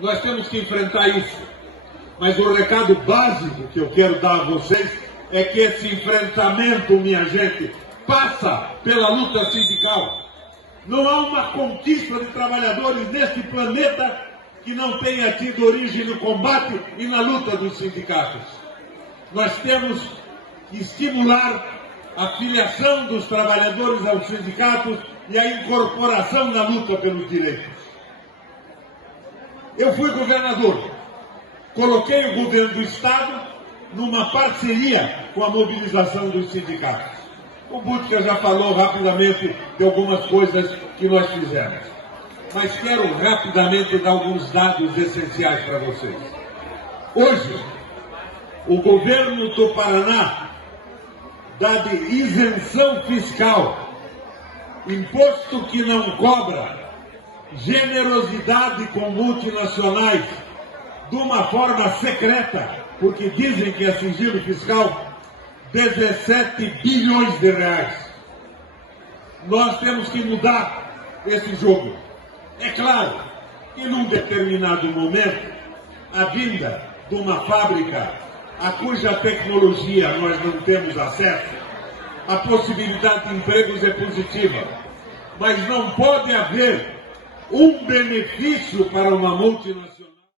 Nós temos que enfrentar isso. Mas o recado básico que eu quero dar a vocês é que esse enfrentamento, minha gente, passa pela luta sindical. Não há uma conquista de trabalhadores neste planeta que não tenha tido origem no combate e na luta dos sindicatos. Nós temos que estimular a filiação dos trabalhadores aos sindicatos e a incorporação na luta pelos direitos. Eu fui governador, coloquei o governo do Estado numa parceria com a mobilização dos sindicatos. O Butcher já falou rapidamente de algumas coisas que nós fizemos. Mas quero rapidamente dar alguns dados essenciais para vocês. Hoje, o governo do Paraná dá de isenção fiscal, imposto que não cobra, generosidade com multinacionais, de uma forma secreta, porque dizem que é sigilo fiscal, 17 bilhões de reais. Nós temos que mudar esse jogo. É claro que num determinado momento, a vinda de uma fábrica a cuja tecnologia nós não temos acesso, a possibilidade de empregos é positiva. Mas não pode haver um benefício para uma multinacional